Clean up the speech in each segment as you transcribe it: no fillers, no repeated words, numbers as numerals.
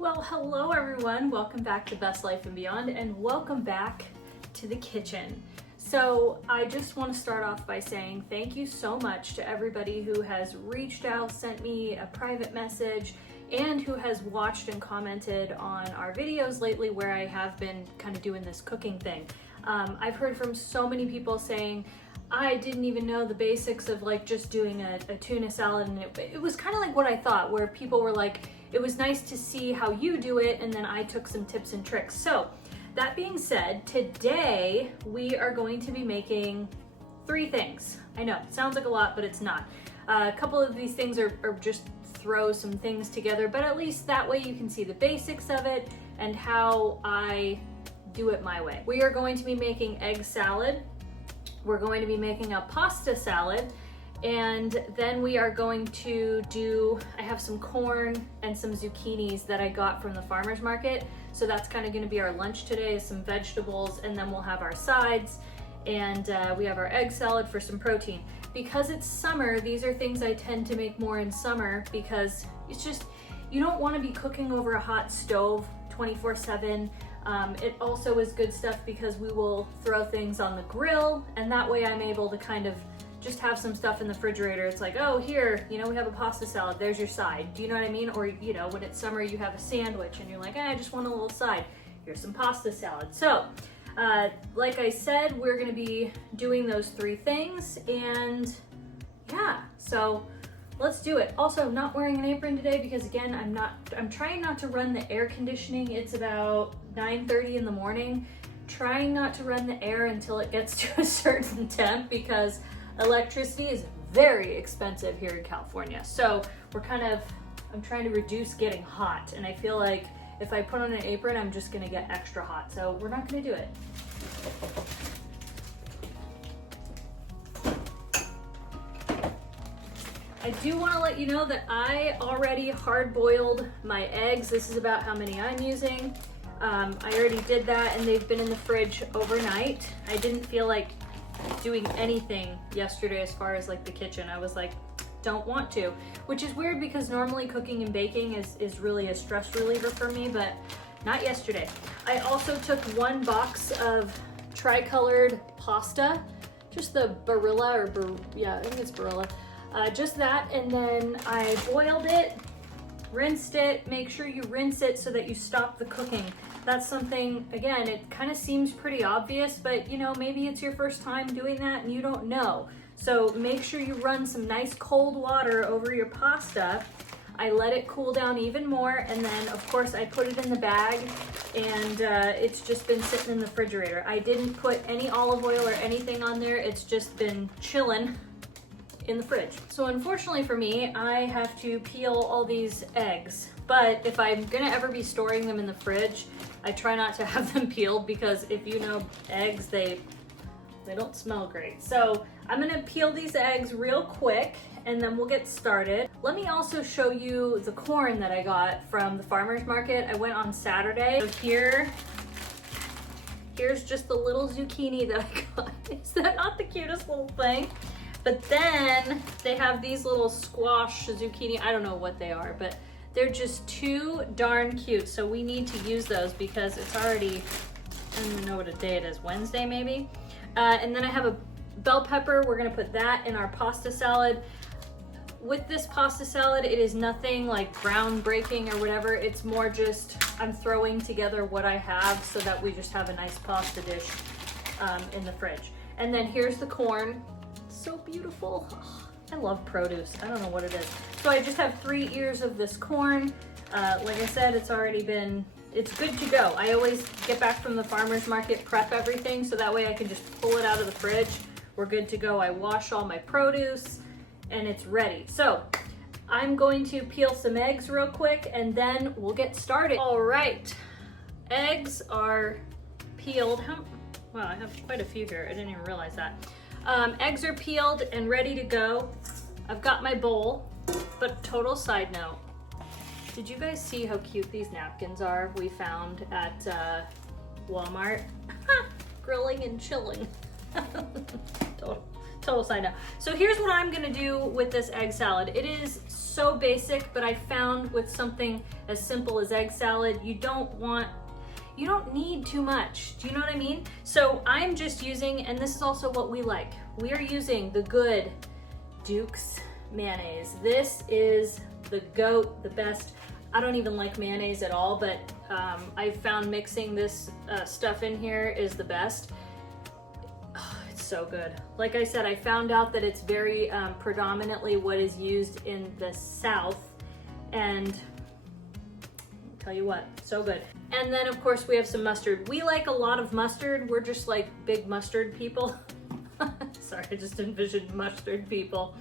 Well, hello everyone. Welcome back to Best Life and Beyond, and welcome back to the kitchen. So I just want to start off by saying thank you so much to everybody who has reached out, sent me a private message, and who has watched and commented on our videos lately where I have been kind of doing this cooking thing. I've heard from so many people saying, I didn't even know the basics of like just doing a tuna salad, and it was kind of like what I thought, where people were like, it was nice to see how you do it, and then I took some tips and tricks. So that being said, today we are going to be making 3 things. I know, it sounds like a lot, but it's not. A couple of these things are just throw some things together, but at least that way you can see the basics of it and how I do it my way. We are going to be making egg salad. We're going to be making a pasta salad, and then we are going to I have some corn and some zucchinis that I got from the farmer's market. So that's kind of going to be our lunch today, is some vegetables, and then we'll have our sides, and we have our egg salad for some protein. Because it's summer, these are things I tend to make more in summer, because it's just, you don't want to be cooking over a hot stove 24/7. It also is good stuff because we will throw things on the grill, and that way I'm able to kind of just have some stuff in the refrigerator. It's like, oh, here, we have a pasta salad, there's your side. Do you know what I mean? Or, when it's summer, you have a sandwich and you're like, I just want a little side. Here's some pasta salad. So, like I said, we're gonna be doing those 3 things, and yeah, so let's do it. Also, not wearing an apron today because, again, I'm trying not to run the air conditioning. It's about 9:30 in the morning. Trying not to run the air until it gets to a certain temp, because electricity is very expensive here in California. So I'm trying to reduce getting hot, and I feel like if I put on an apron, I'm just gonna get extra hot. So we're not gonna do it. I do want to let you know that I already hard-boiled my eggs. This is about how many I'm using. I already did that, and they've been in the fridge overnight. I didn't feel like doing anything yesterday as far as like the kitchen. I was like, don't want to, which is weird because normally cooking and baking is really a stress reliever for me, but not yesterday. I also took 1 box of tricolored pasta, just the Barilla, I think it's Barilla. Just that, and then I boiled it, rinsed it. Make sure you rinse it so that you stop the cooking. That's something, again, it kind of seems pretty obvious, but maybe it's your first time doing that and you don't know. So make sure you run some nice cold water over your pasta. I let it cool down even more, and then of course I put it in the bag, and it's just been sitting in the refrigerator. I didn't put any olive oil or anything on there. It's just been chilling in the fridge. So unfortunately for me, I have to peel all these eggs, but if I'm gonna ever be storing them in the fridge, I try not to have them peeled, because if you know eggs, they don't smell great. So I'm gonna peel these eggs real quick, and then we'll get started. Let me also show you the corn that I got from the farmer's market. I went on Saturday. So here's just the little zucchini that I got. Is that not the cutest little thing? But then they have these little squash zucchini. I don't know what they are, but they're just too darn cute. So we need to use those because it's already, I don't even know what a day it is, Wednesday maybe. And then I have a bell pepper. We're gonna put that in our pasta salad. With this pasta salad, it is nothing like groundbreaking or whatever. It's more just, I'm throwing together what I have so that we just have a nice pasta dish in the fridge. And then here's the corn. So beautiful. Oh, I love produce. I don't know what it is. So I just have 3 ears of this corn. Like I said, it's good to go. I always get back from the farmer's market, prep everything, so that way I can just pull it out of the fridge. We're good to go. I wash all my produce and it's ready. So I'm going to peel some eggs real quick, and then we'll get started. All right, eggs are peeled. Wow, I have quite a few here. I didn't even realize that. Eggs are peeled and ready to go. I've got my bowl, but total side note, did you guys see how cute these napkins are we found at Walmart? Grilling and chilling. total total side note. So here's what I'm gonna do with this egg salad. It is so basic, but I found with something as simple as egg salad, you don't need too much. Do you know what I mean? So I'm just using, and this is also what we like. We are using the good Duke's mayonnaise. This is the GOAT, the best. I don't even like mayonnaise at all, but I've found mixing this stuff in here is the best. Oh, it's so good. Like I said, I found out that it's very predominantly what is used in the South, and I'll tell you what, so good. And then of course we have some mustard. We like a lot of mustard. We're just like big mustard people. Sorry, I just envisioned mustard people.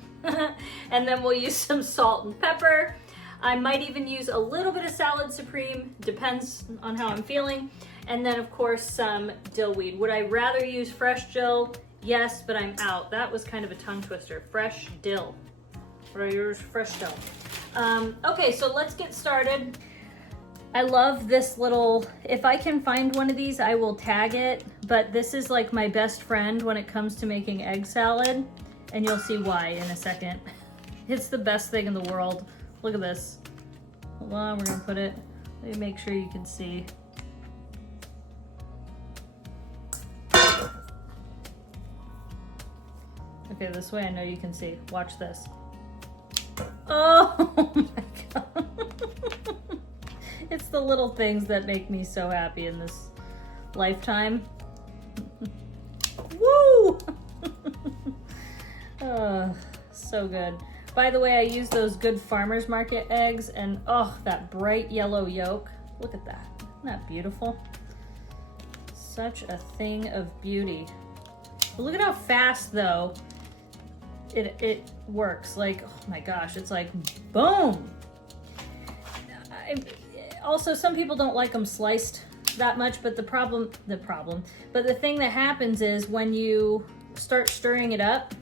And then we'll use some salt and pepper. I might even use a little bit of salad supreme, depends on how I'm feeling. And then of course some dill weed. Would I rather use fresh dill? Yes, but I'm out. That was kind of a tongue twister. Fresh dill. What are yours? Fresh dill. Okay, so let's get started. I love this little, if I can find one of these, I will tag it, but this is like my best friend when it comes to making egg salad, and you'll see why in a second. It's the best thing in the world. Look at this. Hold on, we're gonna put it, let me make sure you can see. Okay, this way I know you can see. Watch this. Oh my God. It's the little things that make me so happy in this lifetime. Woo! Oh, so good. By the way, I use those good farmer's market eggs, and oh, that bright yellow yolk. Look at that. Isn't that beautiful? Such a thing of beauty. But look at how fast, though, it works. Like, oh my gosh, it's like, boom! Also, some people don't like them sliced that much, but the thing that happens is when you start stirring it up,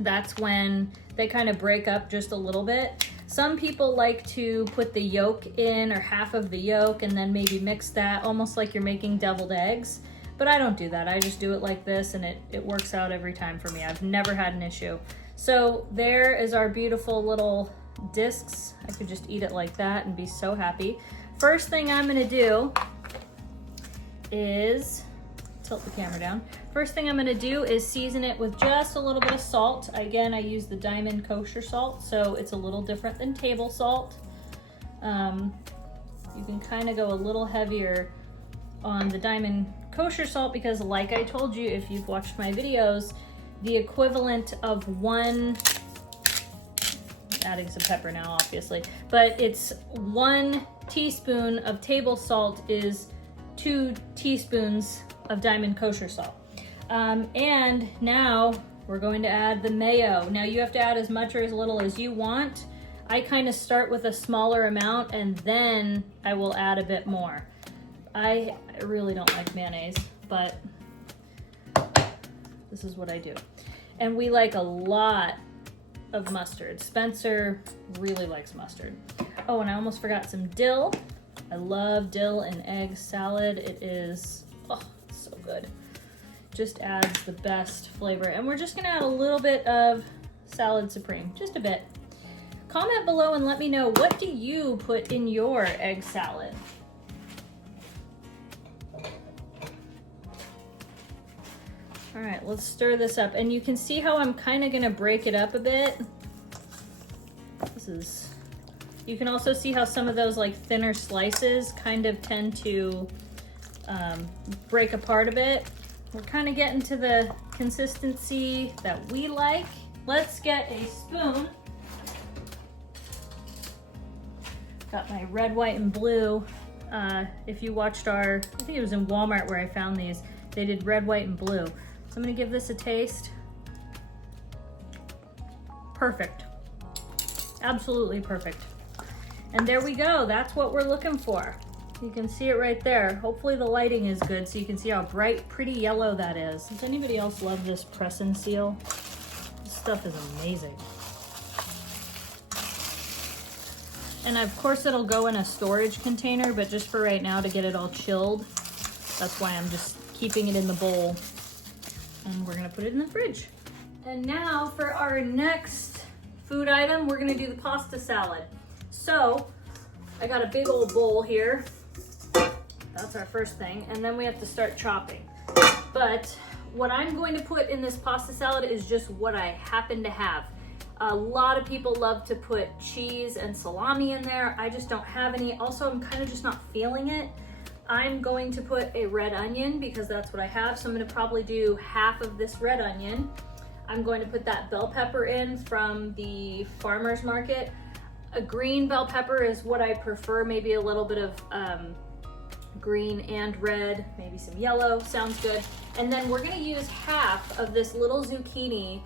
that's when they kind of break up just a little bit. Some people like to put the yolk in, or half of the yolk, and then maybe mix that almost like you're making deviled eggs. But I don't do that. I just do it like this, and it works out every time for me. I've never had an issue. So there is our beautiful little discs. I could just eat it like that and be so happy. First thing I'm gonna do is, tilt the camera down. First thing I'm gonna do is season it with just a little bit of salt. Again, I use the Diamond kosher salt, so it's a little different than table salt. You can kind of go a little heavier on the Diamond kosher salt because, like I told you, if you've watched my videos, the equivalent of one, adding some pepper now obviously, but it's 1 teaspoon of table salt is 2 teaspoons of Diamond kosher salt. And now we're going to add the mayo. Now you have to add as much or as little as you want. I kind of start with a smaller amount and then I will add a bit more. I really don't like mayonnaise, but this is what I do. And we like a lot of mustard. Spencer really likes mustard. Oh, and I almost forgot some dill. I love dill in egg salad. It is, oh, so good. Just adds the best flavor. And we're just gonna add a little bit of salad supreme, just a bit. Comment below and let me know, what do you put in your egg salad? All right, let's stir this up. And you can see how I'm kind of gonna break it up a bit. You can also see how some of those like thinner slices kind of tend to break apart a bit. We're kind of getting to the consistency that we like. Let's get a spoon. Got my red, white, and blue. If you watched I think it was in Walmart where I found these. They did red, white, and blue. So I'm gonna give this a taste. Perfect. Absolutely perfect. And there we go. That's what we're looking for. You can see it right there. Hopefully the lighting is good so you can see how bright, pretty yellow that is. Does anybody else love this press and seal? This stuff is amazing. And of course it'll go in a storage container, but just for right now to get it all chilled, that's why I'm just keeping it in the bowl. And we're gonna put it in the fridge. And now for our next food item, we're gonna do the pasta salad. So I got a big old bowl here. That's our first thing. And then we have to start chopping. But what I'm going to put in this pasta salad is just what I happen to have. A lot of people love to put cheese and salami in there. I just don't have any. Also, I'm kind of just not feeling it. I'm going to put a red onion because that's what I have. So I'm going to probably do half of this red onion. I'm going to put that bell pepper in from the farmer's market. A green bell pepper is what I prefer, maybe a little bit of green and red, maybe some yellow, sounds good. And then we're gonna use half of this little zucchini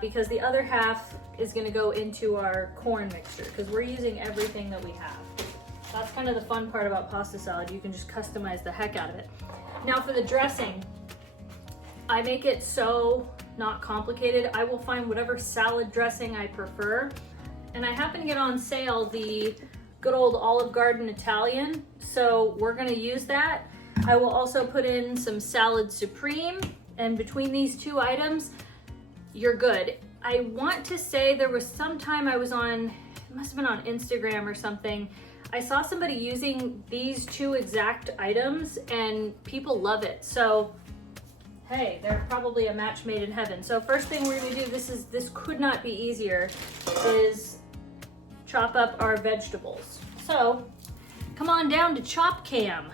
because the other half is gonna go into our corn mixture because we're using everything that we have. That's kind of the fun part about pasta salad. You can just customize the heck out of it. Now for the dressing, I make it so not complicated. I will find whatever salad dressing I prefer. And I happen to get on sale the good old Olive Garden Italian, so we're gonna use that. I will also put in some salad supreme, and between these two items, you're good. I want to say there was some time I was on, it must have been on Instagram or something, I saw somebody using these two exact items and people love it. So, hey, they're probably a match made in heaven. So first thing we're gonna do, this could not be easier, is chop up our vegetables. So come on down to Chop Cam.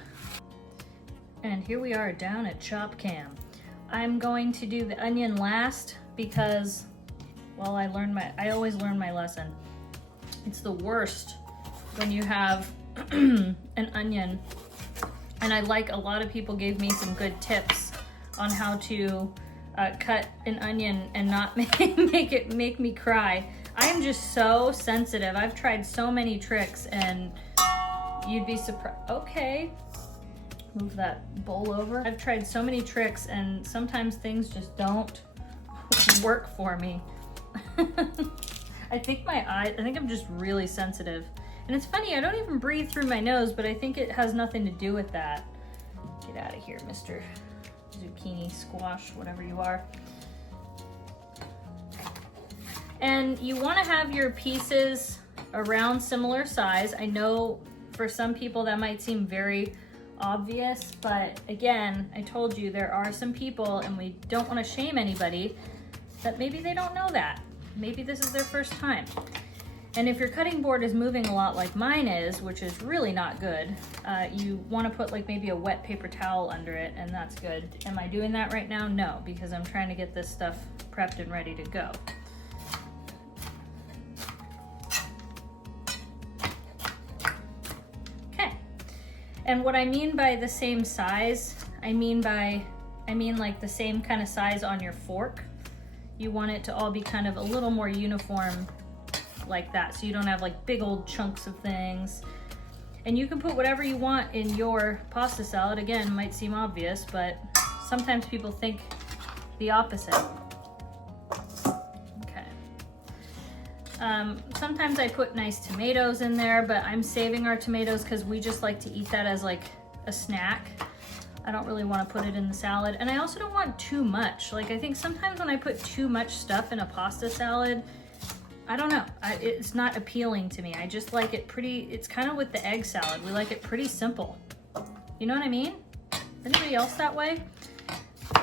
And here we are down at Chop Cam. I'm going to do the onion last because, well, I always learn my lesson. It's the worst when you have an onion. And a lot of people gave me some good tips on how to cut an onion and not make me cry. I am just so sensitive. I've tried so many tricks and you'd be surprised. Okay, move that bowl over. I've tried so many tricks and sometimes things just don't work for me. I think I'm just really sensitive. And it's funny, I don't even breathe through my nose, but I think it has nothing to do with that. Get out of here, Mr. Zucchini, squash, whatever you are. And you want to have your pieces around similar size. I know for some people that might seem very obvious, but again, I told you there are some people, and we don't want to shame anybody, that maybe they don't know that. Maybe this is their first time. And if your cutting board is moving a lot like mine is, which is really not good, you want to put like maybe a wet paper towel under it, and that's good. Am I doing that right now? No, because I'm trying to get this stuff prepped and ready to go. And what I mean by the same size, I mean like the same kind of size on your fork. You want it to all be kind of a little more uniform like that, so you don't have like big old chunks of things. And you can put whatever you want in your pasta salad. Again, might seem obvious, but sometimes people think the opposite. Sometimes I put nice tomatoes in there, but I'm saving our tomatoes because we just like to eat that as like a snack. I don't really want to put it in the salad. And I also don't want too much. Like, I think sometimes when I put too much stuff in a pasta salad, I don't know, it's not appealing to me. I just like it pretty, it's kind of with the egg salad. We like it pretty simple. You know what I mean? Anybody else that way?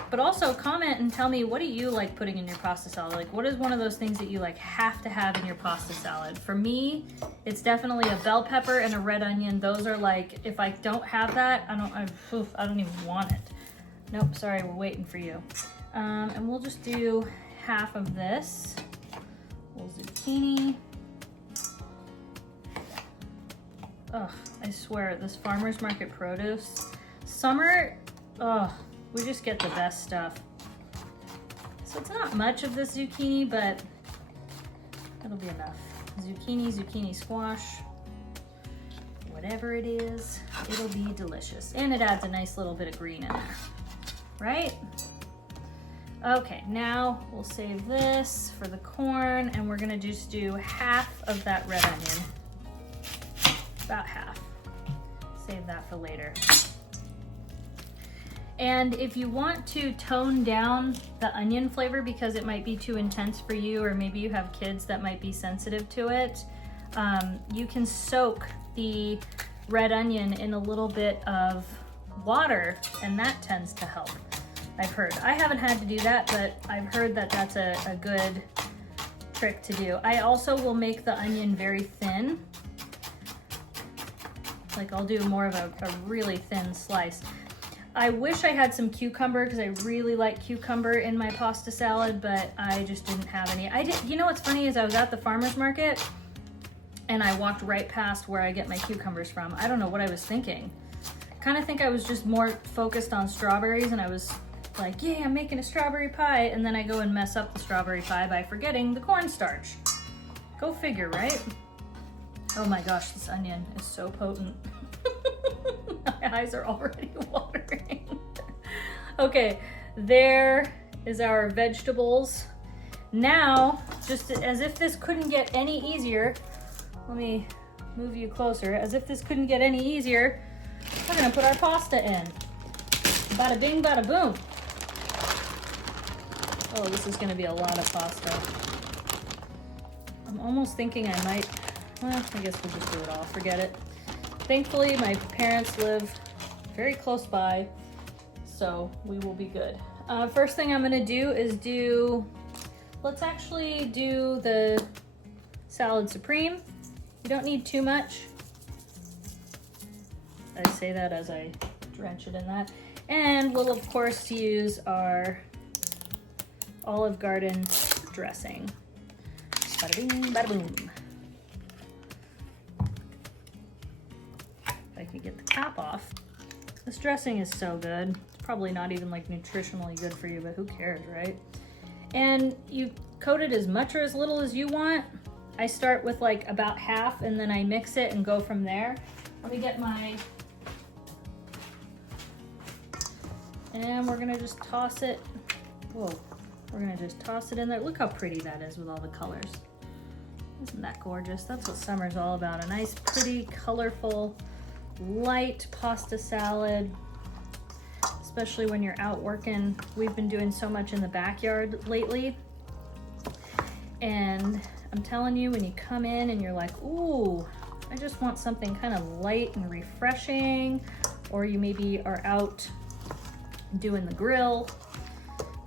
But also comment and tell me, what do you like putting in your pasta salad? Like, what is one of those things that you like have to have in your pasta salad? For me, it's definitely a bell pepper and a red onion. Those are like, if I don't have that, I don't even want it. Nope, sorry, we're waiting for you. And we'll just do half of this. Little zucchini. Ugh, I swear, this farmer's market produce. Summer, ugh. We just get the best stuff. So it's not much of this zucchini, but it'll be enough. Zucchini squash, whatever it is, it'll be delicious. And it adds a nice little bit of green in there, right? Okay, now we'll save this for the corn, and we're gonna just do half of that red onion. About half. Save that for later. And if you want to tone down the onion flavor because it might be too intense for you, or maybe you have kids that might be sensitive to it, you can soak the red onion in a little bit of water, and that tends to help, I've heard. I haven't had to do that, but I've heard that that's a good trick to do. I also will make the onion very thin. Like I'll do more of a really thin slice. I wish I had some cucumber because I really like cucumber in my pasta salad, but I just didn't have any. You know what's funny is I was at the farmer's market and I walked right past where I get my cucumbers from. I don't know what I was thinking. Kind of think I was just more focused on strawberries, and I was like, yeah, I'm making a strawberry pie, and then I go and mess up the strawberry pie by forgetting the cornstarch. Go figure, right? Oh my gosh, this onion is so potent. My eyes are already watering. Okay, there is our vegetables. Now, just as if this couldn't get any easier, let me move you closer. As if this couldn't get any easier, we're gonna put our pasta in. Bada bing, bada boom. Oh, this is gonna be a lot of pasta. I'm almost thinking I might, well, I guess we'll just do it all, forget it. Thankfully, my parents live very close by, so we will be good. First thing I'm gonna do is let's actually do the salad supreme. You don't need too much. I say that as I drench it in that. And we'll of course use our Olive Garden dressing. Bada bing, bada boom. If I could get the cap off. This dressing is so good. It's probably not even like nutritionally good for you, but who cares, right? And you coat it as much or as little as you want. I start with like about half and then I mix it and go from there. Let me get my, and we're gonna just toss it. Whoa, we're gonna just toss it in there. Look how pretty that is with all the colors. Isn't that gorgeous? That's what summer's all about. A nice, pretty, colorful, light pasta salad, especially when you're out working. We've been doing so much in the backyard lately. And I'm telling you, when you come in and you're like, ooh, I just want something kind of light and refreshing, or you maybe are out doing the grill,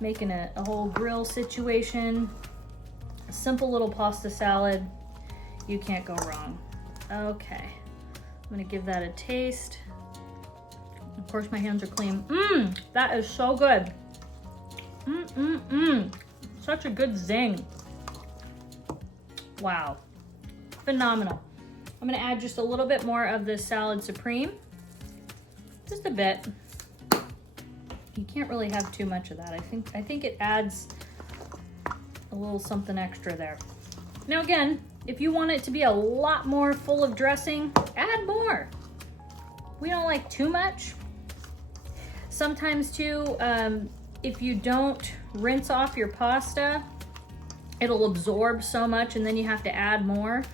making a whole grill situation, a simple little pasta salad, you can't go wrong. Okay, I'm gonna give that a taste. Of course, my hands are clean. That is so good. Such a good zing. Wow, phenomenal. I'm gonna add just a little bit more of the salad supreme, just a bit. You can't really have too much of that. I think it adds a little something extra there. Now again, if you want it to be a lot more full of dressing, add more. We don't like too much. Sometimes too, if you don't rinse off your pasta, it'll absorb so much and then you have to add more.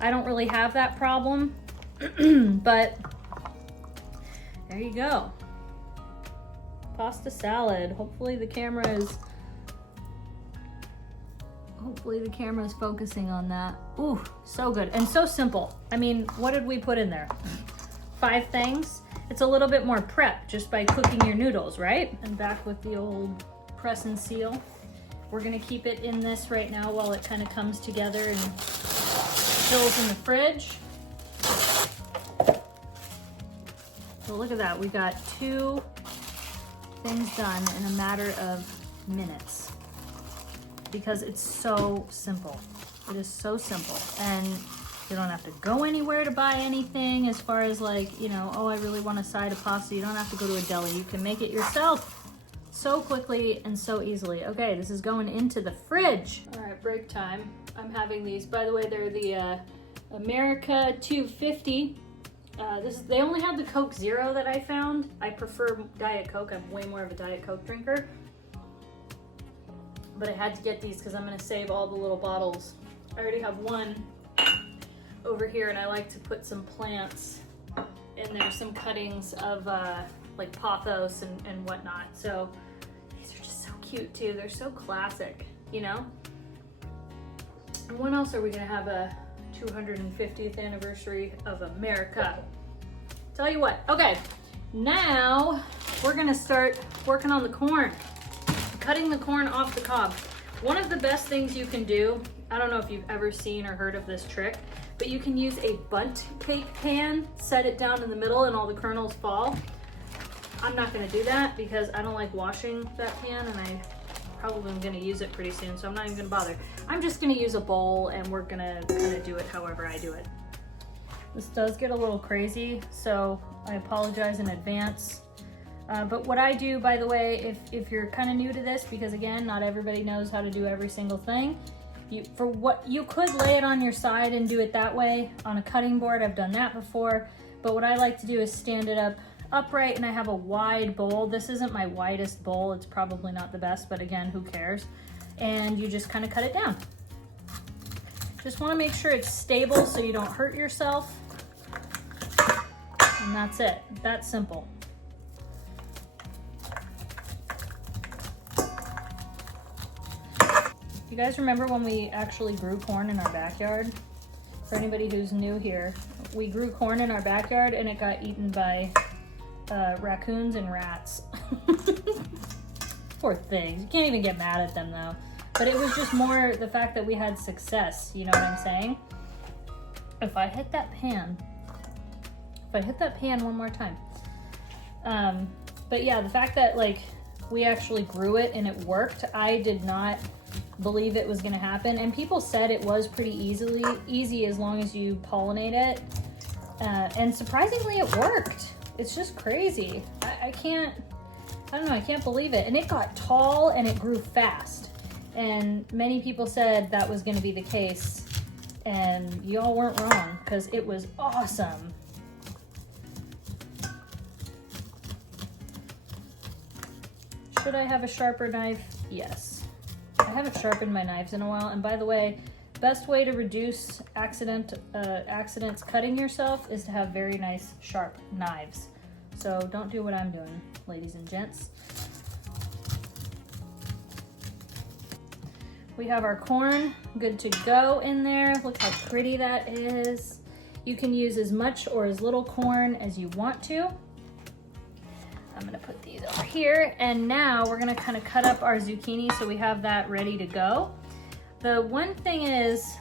I don't really have that problem, but there you go. Pasta salad. Hopefully the camera is focusing on that. Ooh, so good and so simple. I mean, what did we put in there? 5 things. It's a little bit more prep just by cooking your noodles, right? And back with the old press and seal. We're gonna keep it in this right now while it kind of comes together and fills in the fridge. So look at that, we got 2 things done in a matter of minutes because it's so simple. It is so simple, and you don't have to go anywhere to buy anything as far as like, you know, oh, I really want a side of pasta. You don't have to go to a deli. You can make it yourself so quickly and so easily. Okay, this is going into the fridge. All right, break time. I'm having these. By the way, they're the America 250. They only have the Coke Zero that I found. I prefer Diet Coke. I'm way more of a Diet Coke drinker. But I had to get these because I'm gonna save all the little bottles. I already have one over here, and I like to put some plants in there, some cuttings of like pothos and whatnot. So these are just so cute too. They're so classic, you know? And when else are we gonna have a 250th anniversary of America? Tell you what, okay, now we're gonna start working on the corn, cutting the corn off the cob. One of the best things you can do, I don't know if you've ever seen or heard of this trick, but you can use a bundt cake pan, set it down in the middle and all the kernels fall. I'm not gonna do that because I don't like washing that pan, and I probably am gonna use it pretty soon, so I'm not even gonna bother. I'm just gonna use a bowl and we're gonna kind of do it however I do it. This does get a little crazy, so I apologize in advance. But what I do, by the way, if you're kind of new to this, because again, not everybody knows how to do every single thing, you could lay it on your side and do it that way on a cutting board. I've done that before, but what I like to do is stand it up upright, and I have a wide bowl. This isn't my widest bowl. It's probably not the best, but again, who cares? And you just kind of cut it down. Just want to make sure it's stable so you don't hurt yourself. And that's it. That's simple. You guys remember when we actually grew corn in our backyard? For anybody who's new here, we grew corn in our backyard and it got eaten by raccoons and rats. Poor things. You can't even get mad at them though. But it was just more the fact that we had success, you know what I'm saying? If I hit that pan one more time. But yeah, the fact that like we actually grew it and it worked, I did not believe it was gonna happen. And people said it was pretty easy as long as you pollinate it. And surprisingly it worked. It's just crazy. I don't know, I can't believe it. And it got tall and it grew fast. And many people said that was gonna be the case. And y'all weren't wrong, because it was awesome. Should I have a sharper knife? Yes. I haven't sharpened my knives in a while. And by the way, best way to reduce accidents cutting yourself is to have very nice sharp knives. So don't do what I'm doing, ladies and gents. We have our corn good to go in there. Look how pretty that is. You can use as much or as little corn as you want to. I'm gonna put these over here, and now we're gonna kind of cut up our zucchini so we have that ready to go. The one thing is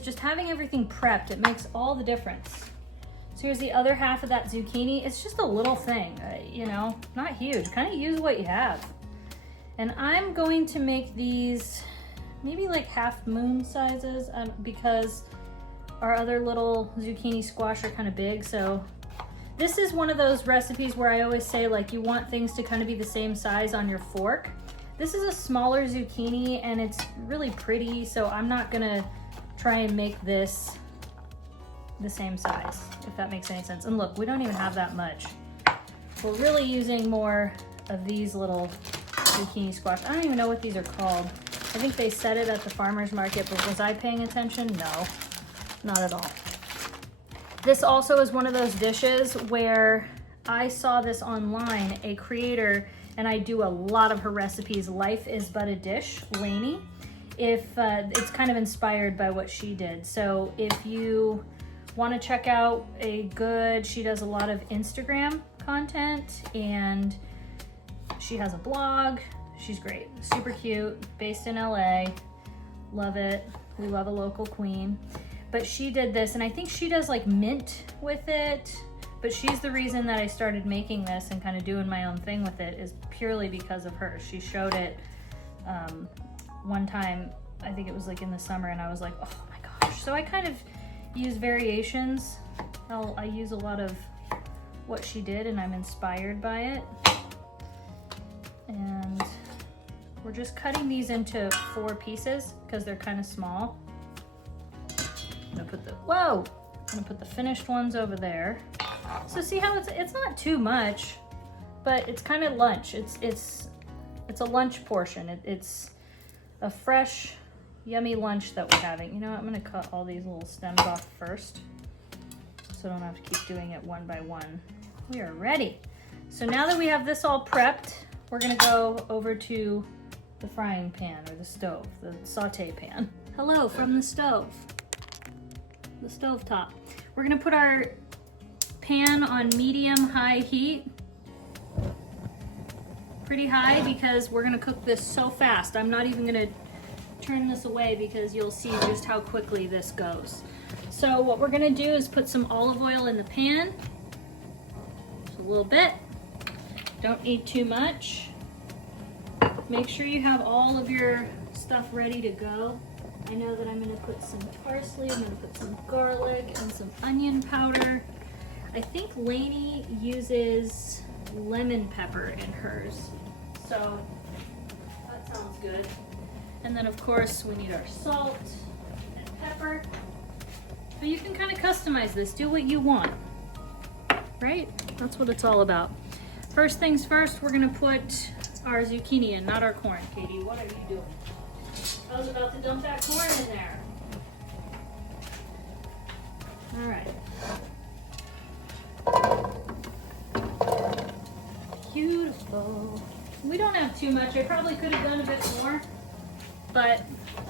just having everything prepped. It makes all the difference. So here's the other half of that zucchini. It's just a little thing, you know, not huge. Kind of use what you have. And I'm going to make these maybe like half moon sizes because our other little zucchini squash are kind of big. So this is one of those recipes where I always say like you want things to kind of be the same size on your fork. This is a smaller zucchini and it's really pretty, so I'm not gonna try and make this the same size, if that makes any sense. And look, we don't even have that much. We're really using more of these little zucchini squash. I don't even know what these are called. I think they said it at the farmer's market, but was I paying attention? No, not at all. This also is one of those dishes where I saw this online, a creator, and I do a lot of her recipes. Life is but a dish, Lainey. It's kind of inspired by what she did. So if you want to check out she does a lot of Instagram content and she has a blog. She's great, super cute, based in LA. Love it. We love a local queen. But she did this, and I think she does like mint with it, but she's the reason that I started making this and kind of doing my own thing with it is purely because of her. She showed it one time, I think it was like in the summer, and I was like, oh my gosh. So I kind of use variations. I use a lot of what she did and I'm inspired by it. And we're just cutting these into 4 pieces because they're kind of small. I'm gonna put the finished ones over there. So see how it's not too much, but it's kind of lunch. It's a lunch portion. It's a fresh, yummy lunch that we're having. You know what, I'm gonna cut all these little stems off first so I don't have to keep doing it one by one. We are ready. So now that we have this all prepped, we're gonna go over to the frying pan or the stove, the saute pan. Hello from the stove top. We're gonna put our pan on medium-high heat. Pretty high because we're gonna cook this so fast. I'm not even gonna turn this away because you'll see just how quickly this goes. So what we're gonna do is put some olive oil in the pan. Just a little bit. Don't need too much. Make sure you have all of your stuff ready to go. I know that I'm gonna put some parsley, I'm gonna put some garlic and some onion powder. I think Lainey uses lemon pepper in hers. So that sounds good. And then of course we need our salt and pepper. But you can kind of customize this, do what you want, right? That's what it's all about. First things first, we're gonna put our zucchini in, not our corn. Katie, what are you doing? I was about to dump that corn in there. All right. Beautiful. We don't have too much. I probably could have done a bit more, but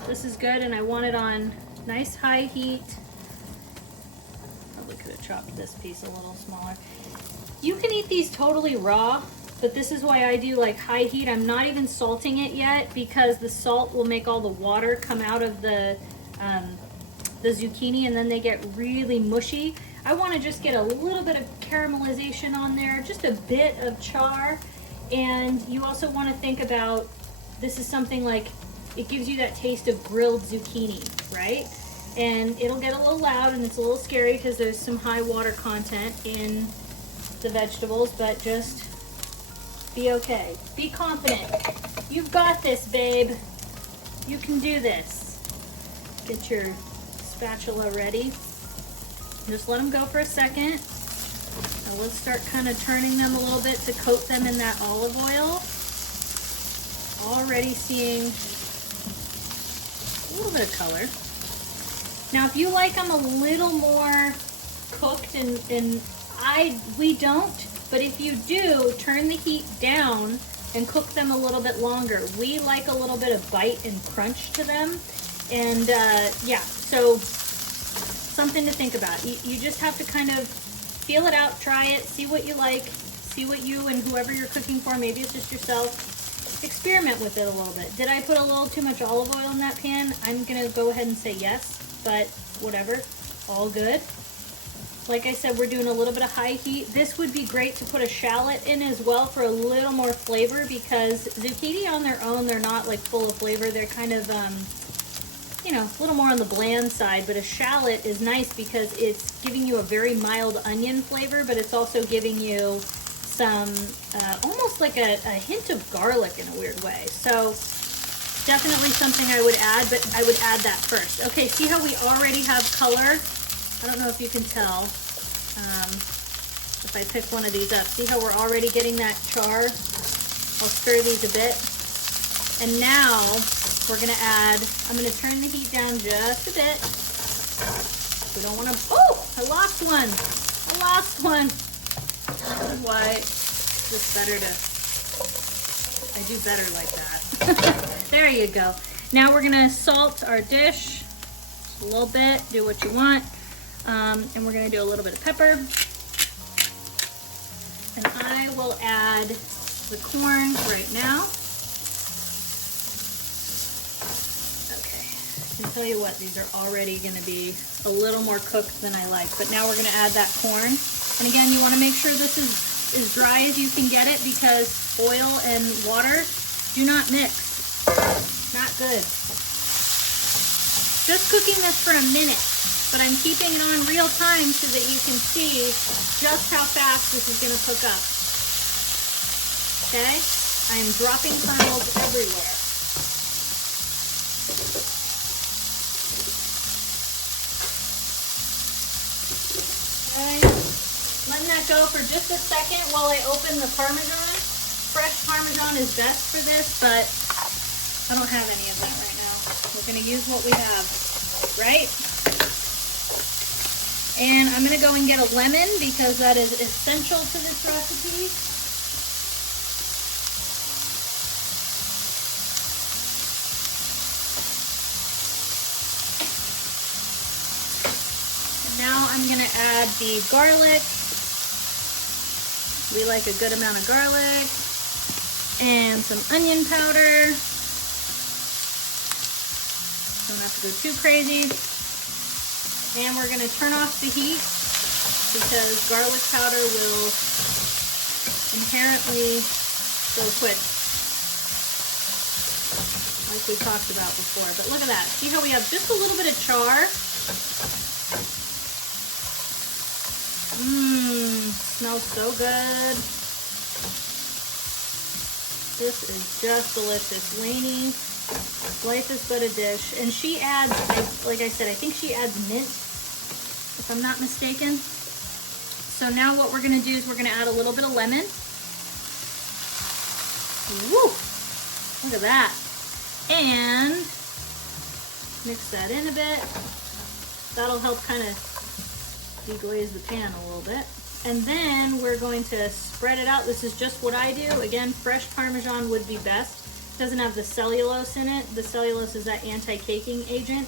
this is good, and I want it on nice high heat. Probably could have chopped this piece a little smaller. You can eat these totally raw, but this is why I do like high heat. I'm not even salting it yet because the salt will make all the water come out of the zucchini, and then they get really mushy. I want to just get a little bit of caramelization on there, just a bit of char. And you also want to think about, this is something like, it gives you that taste of grilled zucchini, right? And it'll get a little loud and it's a little scary because there's some high water content in the vegetables, but just be okay. Be confident. You've got this, babe. You can do this. Get your spatula ready. Just let them go for a second. Now let's start kind of turning them a little bit to coat them in that olive oil. Already seeing a little bit of color. Now if you like them a little more cooked, and we don't, but if you do, turn the heat down and cook them a little bit longer. We like a little bit of bite and crunch to them. And yeah, so something to think about. You just have to kind of feel it out, try it, see what you like, see what you and whoever you're cooking for, maybe it's just yourself, experiment with it a little bit. Did I put a little too much olive oil in that pan? I'm gonna go ahead and say yes, but whatever, all good. Like I said, we're doing a little bit of high heat. This would be great to put a shallot in as well for a little more flavor, because zucchini on their own, they're not like full of flavor. They're kind of, you know, a little more on the bland side, but a shallot is nice because it's giving you a very mild onion flavor, but it's also giving you some, almost like a hint of garlic in a weird way. So definitely something I would add, but I would add that first. Okay, see how we already have color? I don't know if you can tell. If I pick one of these up, see how we're already getting that char? I'll stir these a bit. And now we're gonna add, I'm gonna turn the heat down just a bit. We don't wanna, oh, I lost one. I lost one. This is why it's just better to, I do better like that. There you go. Now we're gonna salt our dish just a little bit, do what you want. And we're gonna do a little bit of pepper. And I will add the corn right now. Okay, I can tell you what, these are already gonna be a little more cooked than I like, but now we're gonna add that corn. And again, you wanna make sure this is as dry as you can get it, because oil and water do not mix. Not good. Just cooking this for a minute, but I'm keeping it on real time so that you can see just how fast this is gonna cook up. Okay? I'm dropping kernels everywhere. Okay, letting that go for just a second while I open the Parmesan. Fresh Parmesan is best for this, but I don't have any of that right now. We're gonna use what we have, right? And I'm gonna go and get a lemon because that is essential to this recipe. And now I'm gonna add the garlic. We like a good amount of garlic. And some onion powder. Don't have to go too crazy. And we're gonna turn off the heat because garlic powder will inherently go quick, like we talked about before. But look at that. See how we have just a little bit of char? Smells so good. This is just delicious. Lainey, life is but a dish. And she adds, like I said, I think she adds mint, if I'm not mistaken. So now what we're gonna do is we're gonna add a little bit of lemon. Woo! Look at that. And mix that in a bit. That'll help kind of deglaze the pan a little bit. And then we're going to spread it out. This is just what I do. Again, fresh Parmesan would be best. It doesn't have the cellulose in it. The cellulose is that anti-caking agent.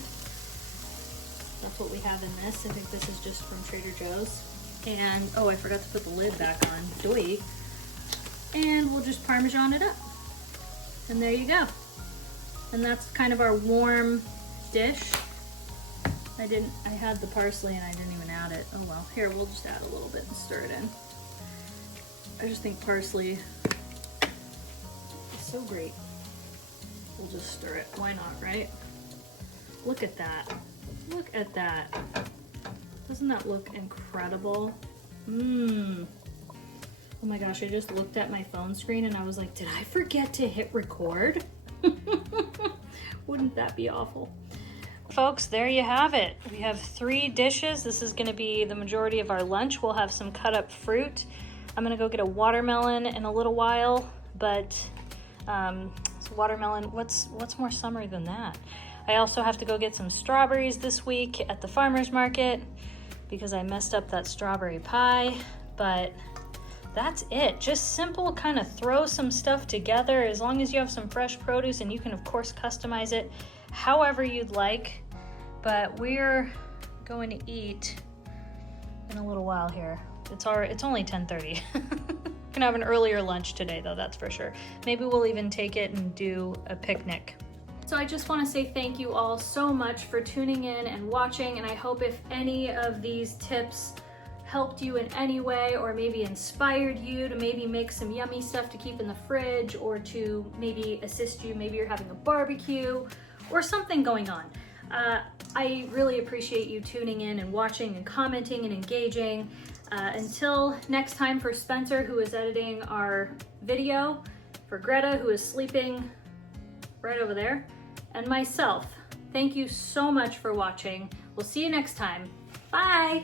That's what we have in this. I think this is just from Trader Joe's. And, oh, I forgot to put the lid back on. Doy. And we'll just Parmesan it up. And there you go. And that's kind of our warm dish. I had the parsley and I didn't even add it. Oh well, here, we'll just add a little bit and stir it in. I just think parsley is so great. We'll just stir it, why not, right? Look at that, look at that. Doesn't that look incredible? Oh my gosh, I just looked at my phone screen and I was like, did I forget to hit record? Wouldn't that be awful? Folks, there you have it. We have 3 dishes. This is going to be the majority of our lunch. We'll have some cut up fruit. I'm going to go get a watermelon in a little while, but so watermelon, what's more summer than that? I also have to go get some strawberries this week at the farmer's market because I messed up that strawberry pie, but that's it. Just simple, kind of throw some stuff together as long as you have some fresh produce, and you can of course customize it however you'd like. But we're going to eat in a little while here. It's only 10:30. Gonna have an earlier lunch today though, that's for sure. Maybe we'll even take it and do a picnic. So I just want to say thank you all so much for tuning in and watching, and I hope if any of these tips helped you in any way, or maybe inspired you to maybe make some yummy stuff to keep in the fridge, or to maybe assist you, maybe you're having a barbecue or something going on. I really appreciate you tuning in and watching and commenting and engaging. Until next time, for Spencer, who is editing our video, for Greta, who is sleeping right over there, and myself, thank you so much for watching. We'll see you next time. Bye!